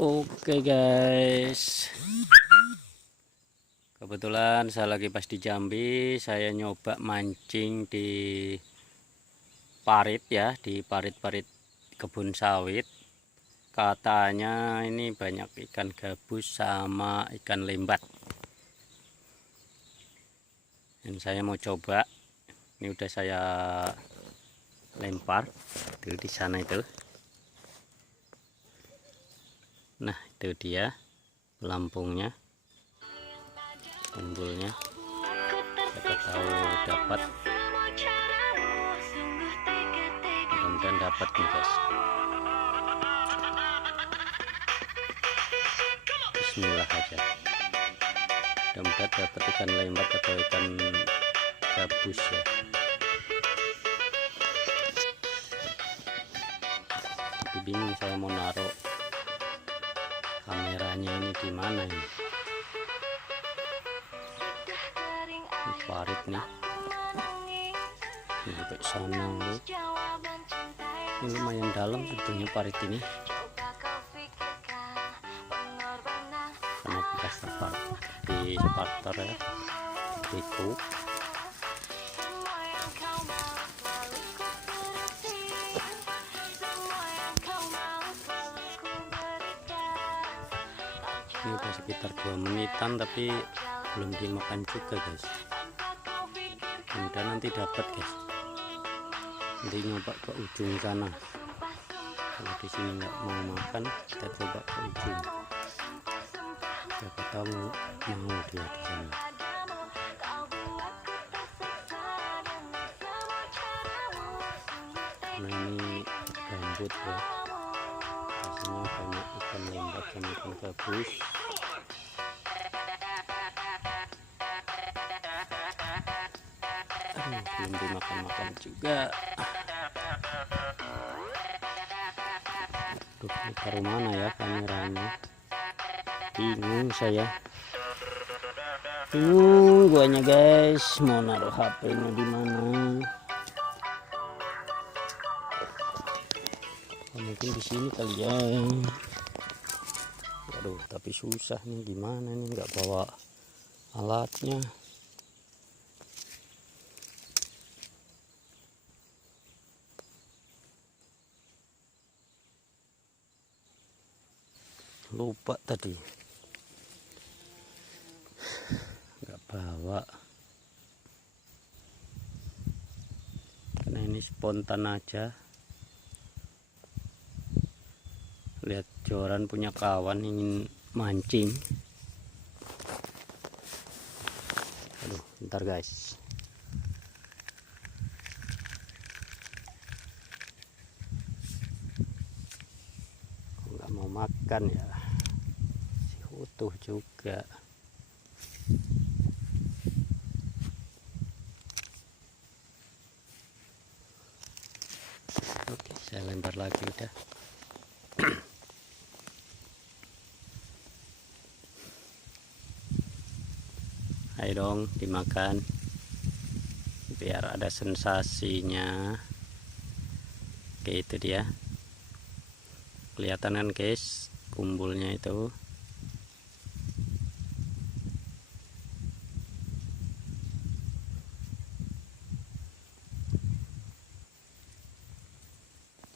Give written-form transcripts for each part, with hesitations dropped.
Oke guys, kebetulan saya lagi pas di Jambi. Saya nyoba mancing di parit ya, di parit-parit kebun sawit. Katanya ini banyak ikan gabus sama ikan lembat. Dan saya mau coba. Ini udah saya lempar tuh di sana itu. Nah, itu dia pelampungnya, umbulnya. Siapa tahu dapat. Mudah-mudahan dapat nih guys. Bismillah aja. Mudah-mudahan dapat ikan lembat atau ikan gabus ya. Tapi bingung saya mau naruh kameranya ini di mana ini. Ini parit nih. Ini sampai sana loh. Ini lumayan dalam sebetulnya parit ini. Karena bekas di starter ya. Itu. Ini udah sekitar 2 menitan tapi belum dimakan juga guys. Mudah nanti dapat guys. Nanti nyoba ke ujung sana. Kalau di sini nggak mau makan, kita coba ke ujung. Siapa tahu mau dia di sana. Karena ini gambut ya. Biasanya banyak ikan lembat sama ikan gabus. Belum dimakan-makan juga. Duh, ini taruh mana ya kameranya? Bingung saya. Bingung guanya guys, mau naruh HP-nya di mana? Oh, mungkin di sini kali ya. Waduh, tapi susah nih, gimana nih, nggak bawa alatnya. Lupa tadi, nggak bawa. Karena ini spontan aja. Lihat Joran punya kawan ingin mancing. Aduh, bentar guys. Nggak mau makan ya, si utuh juga. Oke, saya lempar lagi udah. Ayo dong dimakan biar ada sensasinya. Oke, itu dia. Kelihatan kan guys kumbulnya itu.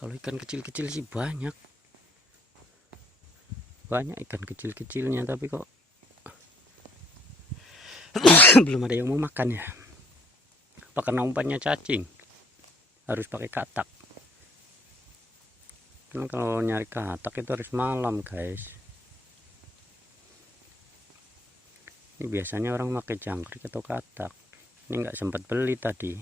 Kalau ikan kecil-kecil sih banyak ikan kecil-kecilnya, tapi kok belum ada yang mau makan ya. Apa karena umpannya cacing, harus pakai katak. Karena kalau nyari katak itu harus malam guys. Ini biasanya orang pakai jangkrik atau katak. Ini nggak sempat beli tadi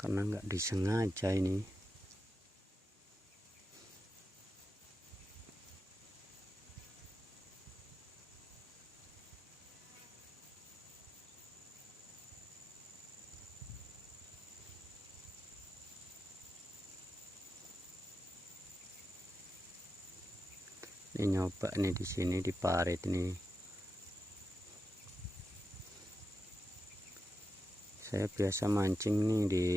karena nggak disengaja ini. Ini nyoba nih di sini di parit ini. Saya biasa mancing nih di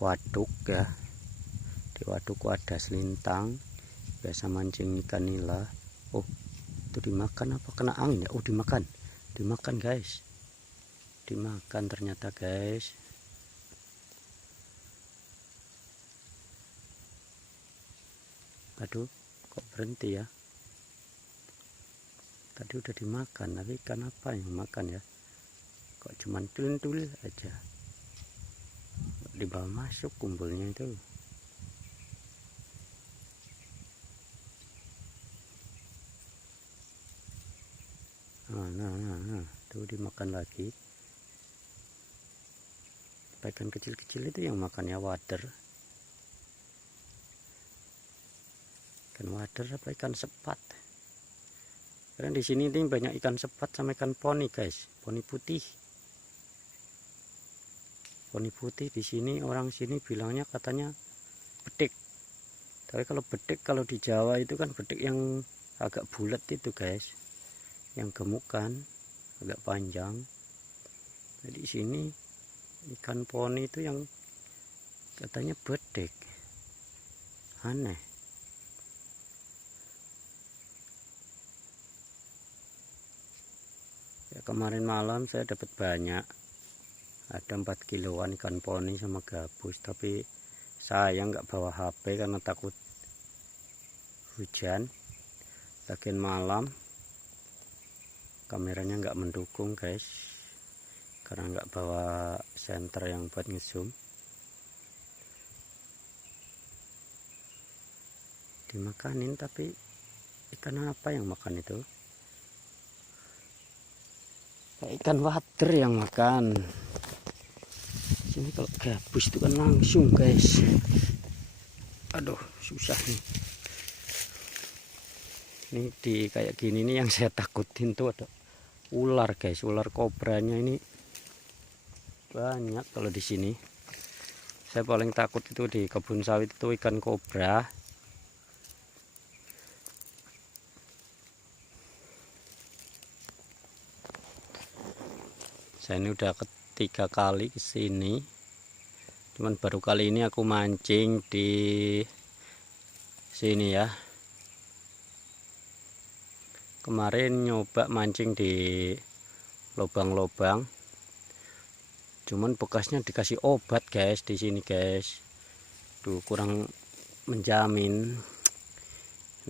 waduk ya, Di wadukku ada selintang, biasa mancing ikan nila. Oh, itu dimakan apa kena angin ya? Oh, dimakan guys, dimakan ternyata guys. Aduh, kok berhenti ya? Tadi udah dimakan, tapi ikan apa yang makan ya? Kok cuman tul aja, dibawa masuk kumpulnya itu. Nah, tuh dimakan lagi. Ikan kecil-kecil itu yang makannya wader. Ikan wader apa ikan sepat? Karena di sini ini banyak ikan sepat sama ikan poni guys, poni putih. Poni putih di sini orang sini bilangnya katanya bedik. Tapi kalau bedik kalau di Jawa itu kan bedik yang agak bulat itu guys, yang gemukan, agak panjang. Jadi di sini ikan poni itu yang katanya bedik. Aneh. Ya, kemarin malam saya dapat banyak, ada 4 kiloan ikan poni sama gabus, tapi saya nggak bawa HP karena takut hujan. Bagian malam kameranya nggak mendukung guys, karena nggak bawa senter yang buat ngezoom. Dimakanin, tapi ikan apa yang makan itu? Ikan wader yang makan. Sini kalau gabus itu kan langsung guys. Aduh, susah nih. Ini di kayak gini nih yang saya takutin tuh ada ular guys, ular kobranya ini banyak kalau di sini. Saya paling takut itu di kebun sawit itu ikan kobra. Saya ini udah ketiga kali kesini, cuman baru kali ini aku mancing di sini ya. Kemarin nyoba mancing di lubang-lubang, cuman bekasnya dikasih obat guys di sini guys. Tuh kurang menjamin.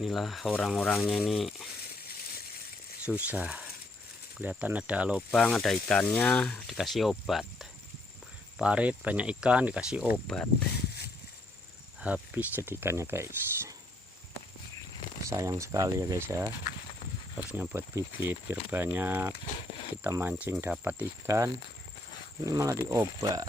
Inilah orang-orangnya ini susah. Kelihatan ada lubang, ada ikannya, dikasih obat. Parit banyak ikan, dikasih obat. Habis jadi ikannya guys. Sayang sekali ya guys ya. Harusnya buat bibit biar banyak kita mancing dapat ikan. Ini malah diobat.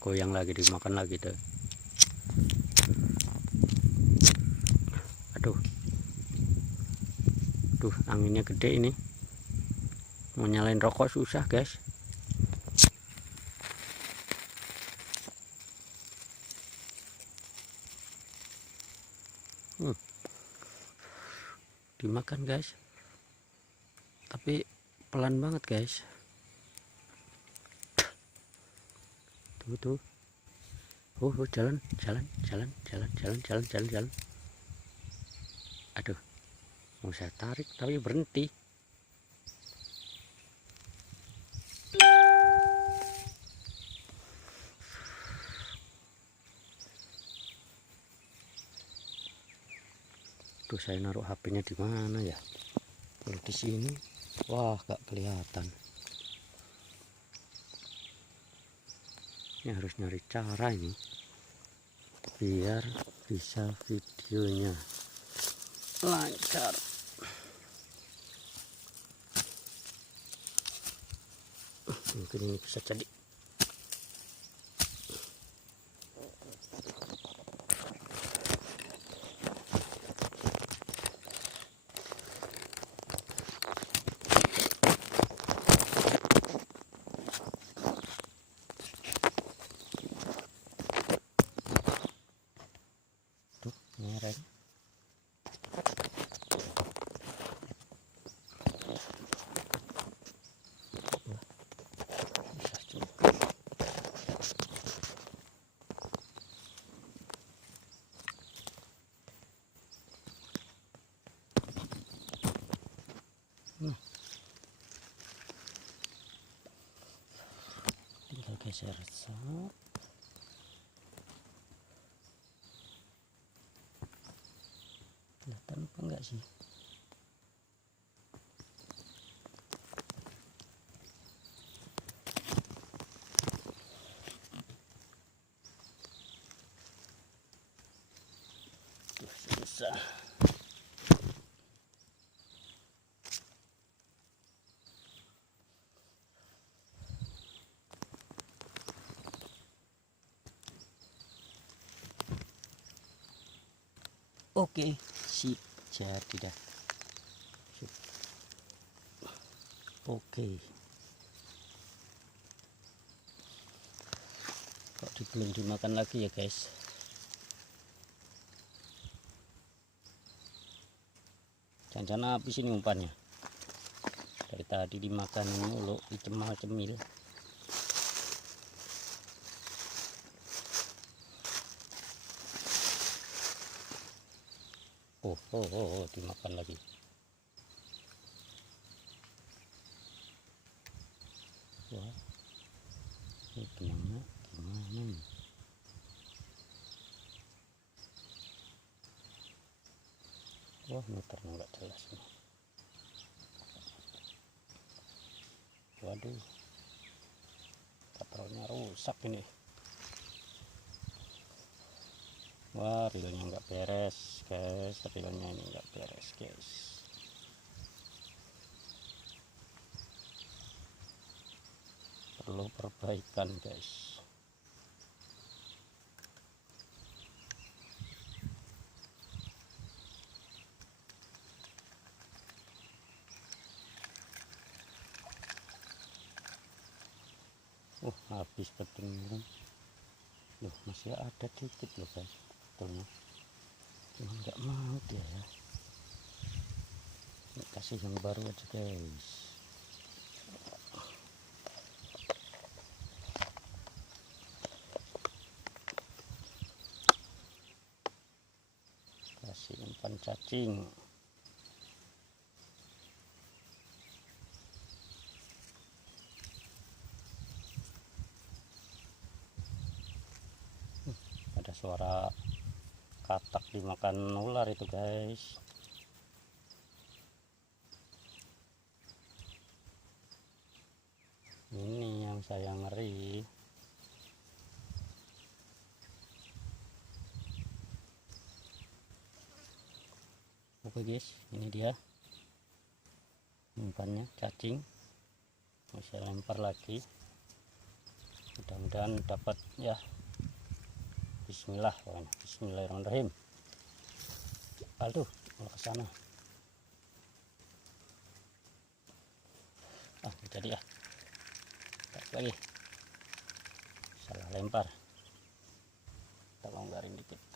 Goyang lagi, dimakan lagi deh. Aduh, anginnya gede ini. Mau nyalain rokok susah guys. Dimakan guys, tapi pelan banget guys. Tuh. Jalan. Aduh, mau saya tarik tapi berhenti. Tuh saya naruh HP-nya di mana ya? Kalau di sini, wah gak kelihatan. Ini harus nyari cara ini biar bisa videonya lancar. Mungkin ini bisa jadi. Tuh, ngereng. geser sat. Kelihatan apa enggak sih? Tuh, susah. Oke, sip, jadi dah. Sip. Oke. Kok belum dimakan lagi ya guys? Jangan-jangan habis ini umpannya. Dari tadi dimakan mulu, dicemil-cemil. Oh, dimakan lagi. Wah, ini gimana nih? Wah, muternya nggak jelas nih. Waduh, katrolnya rusak ini. Wah, reelnya nggak beres guys, reelnya ini nggak beres guys. Perlu perbaikan guys. Habis betul. Loh, masih ada dikit loh guys, betulnya. Cuma nggak mau dia ya. Ini kasih yang baru aja guys. Kasih umpan cacing. Ada suara katak dimakan ular itu guys. Ini yang saya ngeri. Oke guys, ini dia umpannya cacing. Mau saya lempar lagi, mudah-mudahan dapat ya. Bismillah, bismillahirrahmanirrahim. Aduh, malah ke sana. Jadi ya. Tarik lagi. Salah lempar. Kita longgarin dikit.